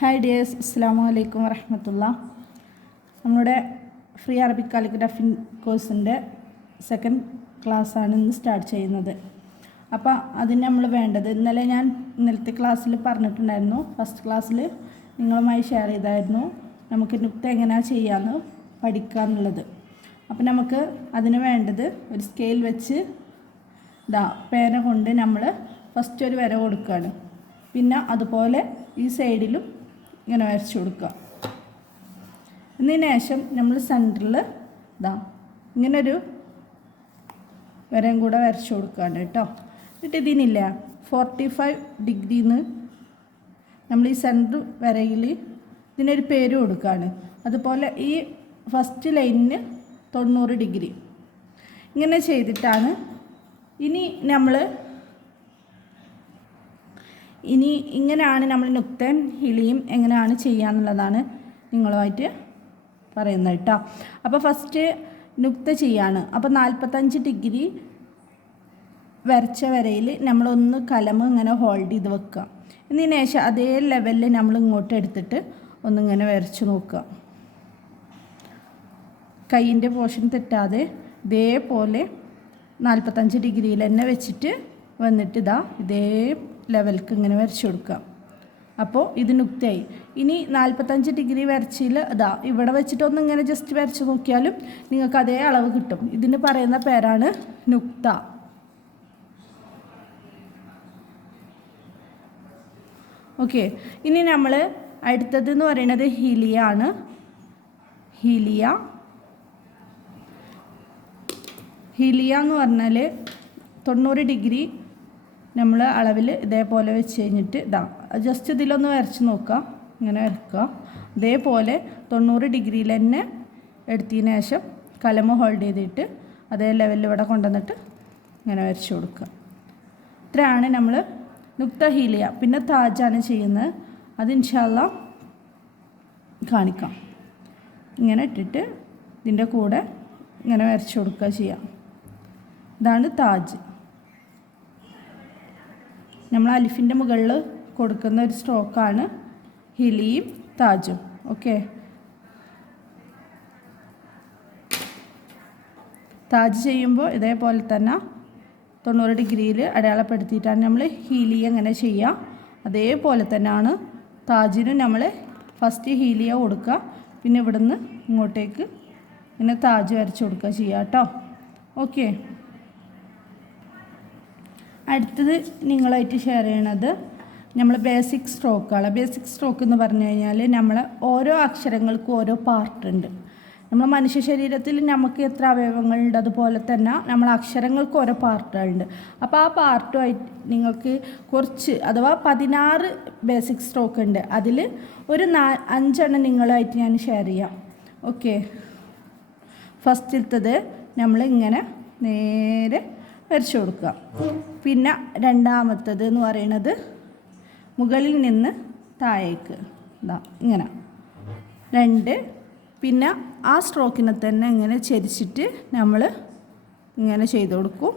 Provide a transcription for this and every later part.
Hi dears, അസ്സലാമു അലൈക്കും വറഹ്മത്തുള്ളാഹി. നമ്മുടെ ഫ്രീ അറബിക് കാലിഗ്രാഫി കോഴ്സിൻ്റെ സെക്കൻഡ് ക്ലാസ്സാണ് ഇന്ന് സ്റ്റാർട്ട് ചെയ്യുന്നത്. അപ്പോൾ അതിന് നമ്മൾ വേണ്ടത്, ഇന്നലത്തെ ക്ലാസ്സിൽ പറഞ്ഞിട്ടുണ്ടായിരുന്നു. ഫസ്റ്റ് ക്ലാസ്സിൽ നിങ്ങളുമായി ഷെയർ ചെയ്തായിരുന്നു നമുക്ക് നുക്ത എങ്ങനെയാണ് ചെയ്യാമെന്ന് പഠിക്കാമെന്നുള്ളത്. അപ്പോൾ നമുക്ക് അതിന് വേണ്ടത് ഒരു സ്കെയിൽ വെച്ച് പേന കൊണ്ട് നമ്മൾ ഫസ്റ്റ് ഒരു വര കൊടുക്കുകയാണ്. പിന്നെ അതുപോലെ ഈ സൈഡിലും ഇങ്ങനെ വരച്ച് കൊടുക്കുക. ഇതിന് ശേഷം നമ്മൾ സെൻറ്ററിൽ ഇങ്ങനൊരു വരയും കൂടെ വരച്ച് കൊടുക്കുകയാണ് കേട്ടോ. എന്നിട്ട് ഇതിനില്ല 45 ഡിഗ്രിന്ന് നമ്മൾ ഈ സെൻറ്റർ വരയിൽ ഇതിനൊരു പേര് കൊടുക്കുകയാണ്. അതുപോലെ ഈ ഫസ്റ്റ് ലൈനിന് 90 ഡിഗ്രി ഇങ്ങനെ ചെയ്തിട്ടാണ് ഇനി ഇങ്ങനെയാണ് നമ്മൾ നുക്തൻ ഹിലിയും എങ്ങനെയാണ് ചെയ്യാന്നുള്ളതാണ് നിങ്ങളുമായിട്ട് പറയുന്നത് കേട്ടോ. അപ്പോൾ ഫസ്റ്റ് നുക്ത ചെയ്യാണ്. അപ്പോൾ 45 ഡിഗ്രി വരച്ച വരയിൽ നമ്മളൊന്ന് കലം ഇങ്ങനെ ഹോൾഡ് ചെയ്ത് വെക്കുക. ഇതിന് ശേഷം അതേ ലെവലിൽ നമ്മൾ ഇങ്ങോട്ട് എടുത്തിട്ട് ഒന്നിങ്ങനെ വരച്ച് നോക്കുക. കൈയിൻ്റെ പോർഷൻ തെറ്റാതെ ഇതേപോലെ 45 ഡിഗ്രിയിൽ തന്നെ വെച്ചിട്ട് വന്നിട്ട് ഇതേ ലെവൽക്ക് ഇങ്ങനെ വരച്ച് കൊടുക്കുക. അപ്പോൾ ഇത് നുക്തയായി. ഇനി 45 ഡിഗ്രി വരച്ചിൽ ഇവിടെ വെച്ചിട്ടൊന്ന് ഇങ്ങനെ ജസ്റ്റ് വരച്ച് നോക്കിയാലും നിങ്ങൾക്ക് അതേ അളവ് കിട്ടും. ഇതിന് പറയുന്ന പേരാണ് നുക്ത. ഓക്കെ, ഇനി നമ്മൾ അടുത്തതെന്ന് പറയുന്നത് ഹിലിയ ആണ്. ഹിലിയ എന്ന് പറഞ്ഞാൽ 90 ഡിഗ്രി നമ്മൾ അളവിൽ ഇതേപോലെ വെച്ച് കഴിഞ്ഞിട്ട് ജസ്റ്റ് ഇതിലൊന്ന് വരച്ച് നോക്കുക. ഇങ്ങനെ വരക്കുക. ഇതേപോലെ 90 ഡിഗ്രിയിൽ തന്നെ എടുത്തതിന് ശേഷം കലമ ഹോൾഡ് ചെയ്തിട്ട് അതേ ലെവലിൽ ഇവിടെ കൊണ്ടുവന്നിട്ട് ഇങ്ങനെ വരച്ച് കൊടുക്കുക. ഇത്രയാണ് നമ്മൾ നുക്ത ഹിലിയ. പിന്നെ താജാണ് ചെയ്യുന്നത്. അത് ഇൻഷാ അല്ലാഹ് കാണിക്കാം. ഇങ്ങനെ ഇട്ടിട്ട് ഇതിൻ്റെ കൂടെ ഇങ്ങനെ വരച്ച് കൊടുക്കുക ചെയ്യാം. ഇതാണ് താജ്. നമ്മൾ അലിഫിൻ്റെ മുകളിൽ കൊടുക്കുന്ന ഒരു സ്ട്രോക്കാണ് ഹിലിയും താജും. ഓക്കെ, താജ് ചെയ്യുമ്പോൾ ഇതേപോലെ തന്നെ 90 ഡിഗ്രിയിൽ അടയാളപ്പെടുത്തിയിട്ടാണ് നമ്മൾ ഹീലിയ എങ്ങനെ ചെയ്യുക. അതേപോലെ തന്നെയാണ് താജിനും നമ്മൾ ഫസ്റ്റ് ഹീലിയ കൊടുക്കുക, പിന്നെ ഇവിടുന്ന് ഇങ്ങോട്ടേക്ക് ഇങ്ങനെ താജ് വരച്ച് കൊടുക്കുക ചെയ്യുക കേട്ടോ. ഓക്കെ, അടുത്തത് നിങ്ങളായിട്ട് ഷെയർ ചെയ്യണത് നമ്മൾ ബേസിക് സ്ട്രോക്കുകളാണ്. ബേസിക് സ്ട്രോക്ക് എന്ന് പറഞ്ഞു കഴിഞ്ഞാൽ നമ്മൾ ഓരോ അക്ഷരങ്ങൾക്കും ഓരോ പാർട്ടുണ്ട്. നമ്മൾ മനുഷ്യ ശരീരത്തിൽ നമുക്ക് എത്ര അവയവങ്ങളുണ്ട് അതുപോലെ തന്നെ നമ്മൾ അക്ഷരങ്ങൾക്ക് ഓരോ പാർട്ടുകളുണ്ട്. അപ്പോൾ ആ പാർട്ടുമായിട്ട് നിങ്ങൾക്ക് കുറച്ച് അഥവാ 16 ബേസിക് സ്ട്രോക്ക് ഉണ്ട്. അതിൽ ഒരു 5 നിങ്ങളായിട്ട് ഞാൻ ഷെയർ ചെയ്യാം. ഓക്കെ, ഫസ്റ്റിലത്തത് നമ്മൾ ഇങ്ങനെ നേരെ വരച്ച് കൊടുക്കുക. പിന്നെ രണ്ടാമത്തത് എന്ന് പറയുന്നത് മുകളിൽ നിന്ന് താഴേക്ക് ഇങ്ങനെ 2. പിന്നെ ആ സ്ട്രോക്കിനെ തന്നെ ഇങ്ങനെ ചരിച്ചിട്ട് നമ്മൾ ഇങ്ങനെ ചെയ്ത് കൊടുക്കും.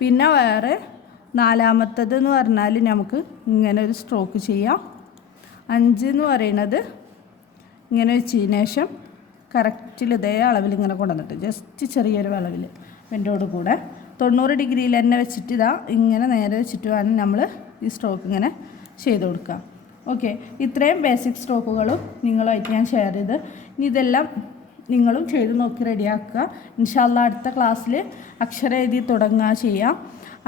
പിന്നെ വേറെ നാലാമത്തത് എന്ന് പറഞ്ഞാൽ നമുക്ക് ഇങ്ങനെ ഒരു സ്ട്രോക്ക് ചെയ്യാം. 5 എന്ന് പറയുന്നത് ഇങ്ങനെ വെച്ചതിന് ശേഷം കറക്റ്റിൽ ഇതേ അളവിൽ ഇങ്ങനെ കൊണ്ടുവന്നിട്ട് ജസ്റ്റ് ചെറിയൊരു അളവിൽ വെൻ്റോട് കൂടെ 90 ഡിഗ്രിയിൽ തന്നെ വെച്ചിട്ട് ഇങ്ങനെ നേരെ വെച്ചിട്ട് വേണം നമ്മൾ ഈ സ്ട്രോക്ക് ഇങ്ങനെ ചെയ്ത് കൊടുക്കുക. ഓക്കെ, ഇത്രയും ബേസിക് സ്ട്രോക്കുകളും നിങ്ങളുമായിട്ട് ഞാൻ ഷെയർ ചെയ്ത് ഇനി ഇതെല്ലാം നിങ്ങളും ചെയ്ത് നോക്കി റെഡിയാക്കുക. ഇൻഷാ അല്ലാഹ് അടുത്ത ക്ലാസ്സിൽ അക്ഷരം എഴുതി തുടങ്ങുക ചെയ്യാം.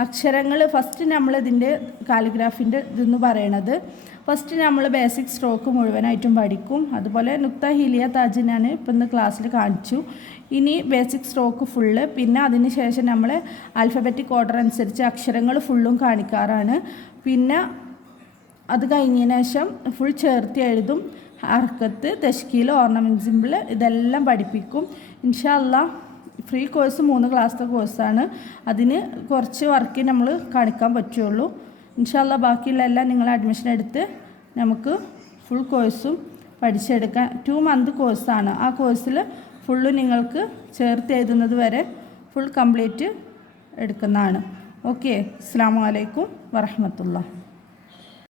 അക്ഷരങ്ങൾ ഫസ്റ്റ് നമ്മൾ ഇതിൻ്റെ കാലിഗ്രാഫിൻ്റെ ഇതെന്ന് പറയണത് ഫസ്റ്റ് നമ്മൾ ബേസിക് സ്ട്രോക്ക് മുഴുവനായിട്ടും പഠിക്കും. അതുപോലെ നുക്ത ഹിലിയ താജ് ഞാൻ ഇപ്പം ഇന്ന് ക്ലാസ്സിൽ കാണിച്ചു. ഇനി ബേസിക് സ്ട്രോക്ക് ഫുള്ള്, പിന്നെ അതിന് ശേഷം നമ്മൾ ആൽഫബറ്റിക് ഓർഡർ അനുസരിച്ച് അക്ഷരങ്ങൾ ഫുള്ളും കാണിക്കാറാണ്. പിന്നെ അത് കഴിഞ്ഞതിന് ശേഷം ഫുൾ ചേർത്ത് എഴുതും. ഹർക്കത്ത്, തശ്കീൽ, ഓർണമെൻറ്റ് സിമ്പിൾ ഇതെല്ലാം പഠിപ്പിക്കും. ഇൻഷാ അല്ലാഹ് ഫ്രീ കോഴ്സ് 3 ക്ലാസ്സത്തെ കോഴ്സാണ്. അതിന് കുറച്ച് വർക്ക് നമ്മൾ കാണിക്കാൻ പറ്റുള്ളൂ. ഇൻഷാ അല്ലാഹ് ബാക്കിയുള്ള എല്ലാം നിങ്ങൾ അഡ്മിഷൻ എടുത്ത് നമുക്ക് ഫുൾ കോഴ്സും പഠിച്ചെടുക്കാൻ 2 മന്ത് കോഴ്സാണ്. ആ കോഴ്സിൽ ഫുള്ള് നിങ്ങൾക്ക് ചേർത്ത് എഴുതുന്നത് വരെ ഫുൾ കംപ്ലീറ്റ് എടുക്കുന്നതാണ്. ഓക്കെ, അസ്സലാമു അലൈക്കും വറഹ്മത്തുള്ളാഹി.